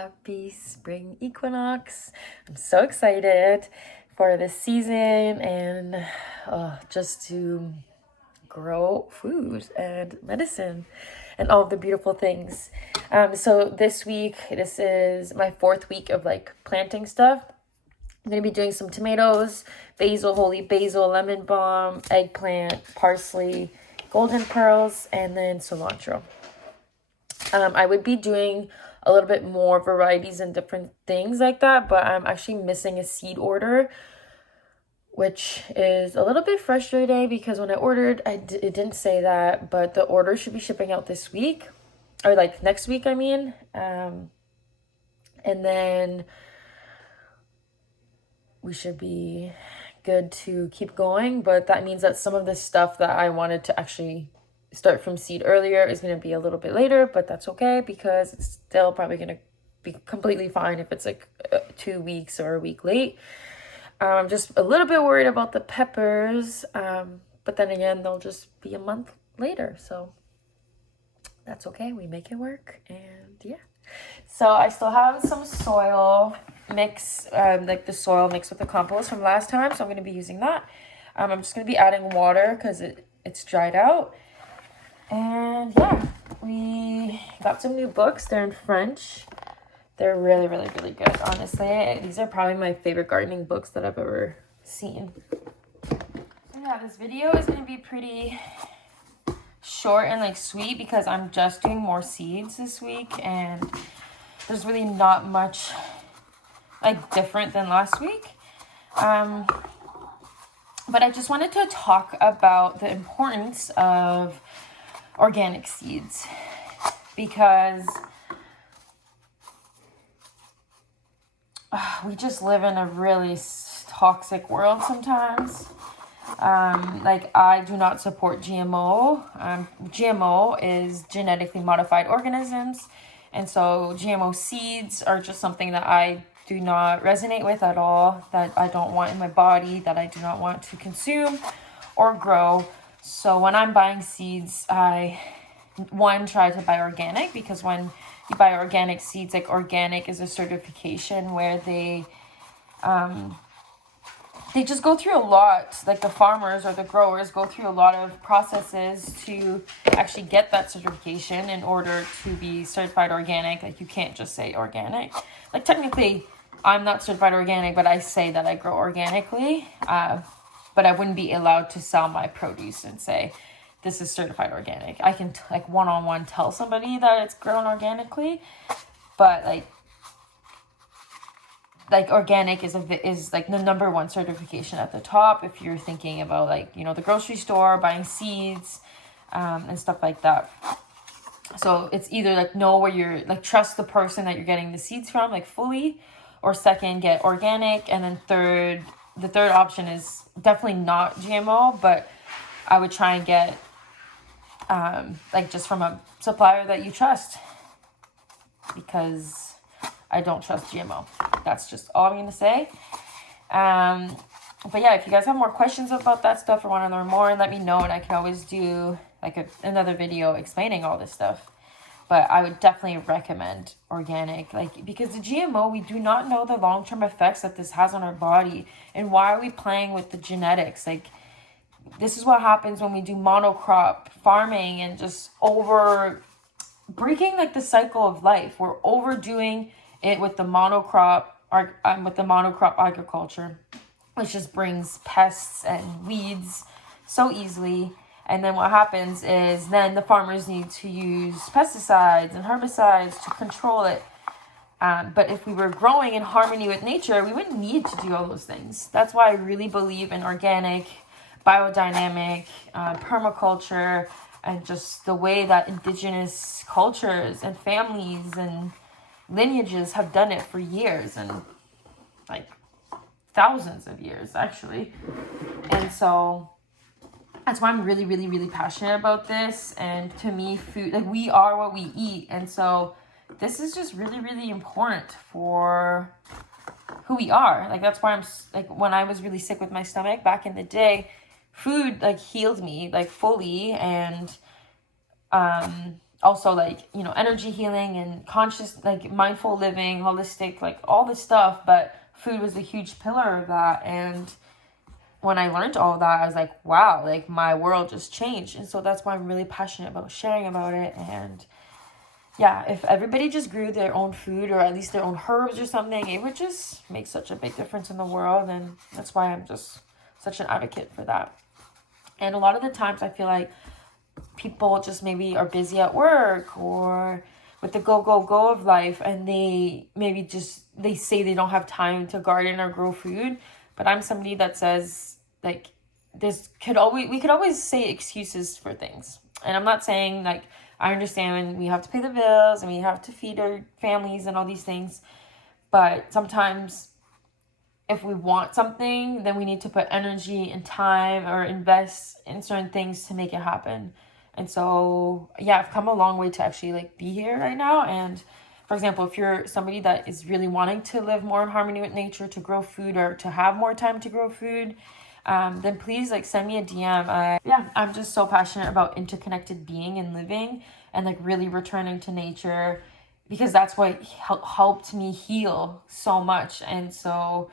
happy spring equinox. I'm so excited for this season and just to grow food and medicine and all of the beautiful things. So this week, this is my 4th week of like planting stuff. I'm going to be doing some tomatoes, basil, holy basil, lemon balm, eggplant, parsley, golden pearls, and then cilantro. I would be doing a little bit more varieties and different things like that, but I'm actually missing a seed order, which is a little bit frustrating because when I ordered, it didn't say that, but the order should be shipping out this week, or like next week, I mean. And then we should be good to keep going, but that means that some of the stuff that I wanted to actually start from seed earlier is going to be a little bit later, but that's okay because it's still probably going to be completely fine if it's like 2 weeks or a week late. I'm just a little bit worried about the peppers, but then again, they'll just be a month later, so that's okay. We make it work, and yeah. So I still have some soil mix, like the soil mixed with the compost from last time, so I'm going to be using that. I'm just going to be adding water because it's dried out. And yeah, we got some new books. They're in French. They're really, really, really good, honestly. These are probably my favorite gardening books that I've ever seen. Yeah, this video is going to be pretty short and like sweet because I'm just doing more seeds this week. And there's really not much like different than last week. But I just wanted to talk about the importance of organic seeds because we just live in a really toxic world sometimes. Like I do not support GMO. GMO is genetically modified organisms, and so GMO seeds are just something that I do not resonate with at all, that I don't want in my body, that I do not want to consume or grow. So when I'm buying seeds, I try to buy organic, because when you buy organic seeds, like organic is a certification where they just go through a lot, like the farmers or the growers go through a lot of processes to actually get that certification in order to be certified organic. Like you can't just say organic. Like technically I'm not certified organic, but I say that I grow organically. But I wouldn't be allowed to sell my produce and say, this is certified organic. I can like one-on-one tell somebody that it's grown organically, but like organic is like the number one certification at the top if you're thinking about like, you know, the grocery store, buying seeds, and stuff like that. So it's either like know where you're like trust the person that you're getting the seeds from like fully, or second, get organic, and then the third option is definitely not GMO, but I would try and get like just from a supplier that you trust, because I don't trust GMO. That's just all I'm going to say. But yeah, if you guys have more questions about that stuff or want to learn more, let me know, and I can always do like another video explaining all this stuff. But I would definitely recommend organic, like, because the GMO, we do not know the long-term effects that this has on our body. And why are we playing with the genetics? Like, this is what happens when we do monocrop farming and just breaking like the cycle of life. We're overdoing it with the monocrop agriculture, which just brings pests and weeds so easily. And then what happens is then the farmers need to use pesticides and herbicides to control it. But if we were growing in harmony with nature, we wouldn't need to do all those things. That's why I really believe in organic, biodynamic, permaculture, and just the way that indigenous cultures and families and lineages have done it for years, and like thousands of years actually. And so that's why I'm really, really, really passionate about this. And to me, food, like, we are what we eat. And so this is just really, really important for who we are. Like, that's why I'm like, when I was really sick with my stomach back in the day, food like healed me like fully. And also like, you know, energy healing and conscious, like mindful living, holistic, like all this stuff. But food was a huge pillar of that. And when I learned all of that, I was like, wow, like my world just changed. And so that's why I'm really passionate about sharing about it. And yeah, if everybody just grew their own food, or at least their own herbs or something, it would just make such a big difference in the world. And that's why I'm just such an advocate for that. And a lot of the times I feel like people just maybe are busy at work or with the go of life, and they maybe just, they say they don't have time to garden or grow food. But I'm somebody that says, like, we could always say excuses for things. And I'm not saying, like, I understand we have to pay the bills and we have to feed our families and all these things, but sometimes if we want something, then we need to put energy and time or invest in certain things to make it happen. And so, yeah, I've come a long way to actually like be here right now. And for example, if you're somebody that is really wanting to live more in harmony with nature, to grow food, or to have more time to grow food, then please like send me a DM. I'm just so passionate about interconnected being and living, and like really returning to nature, because that's what helped me heal so much. And so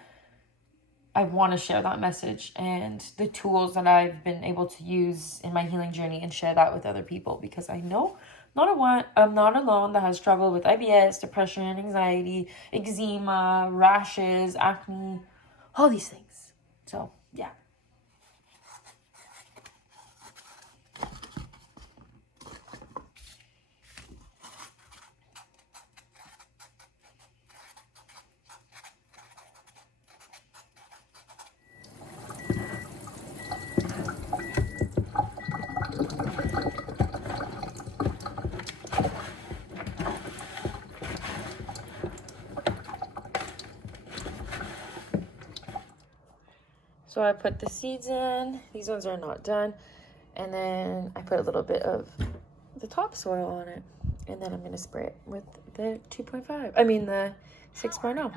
I want to share that message and the tools that I've been able to use in my healing journey, and share that with other people, because I know I'm not alone that has struggled with IBS, depression, anxiety, eczema, rashes, acne, all these things. So yeah. So I put the seeds in. These ones are not done. And then I put a little bit of the topsoil on it. And then I'm going to spray it with the 2.5. I mean the 6.0.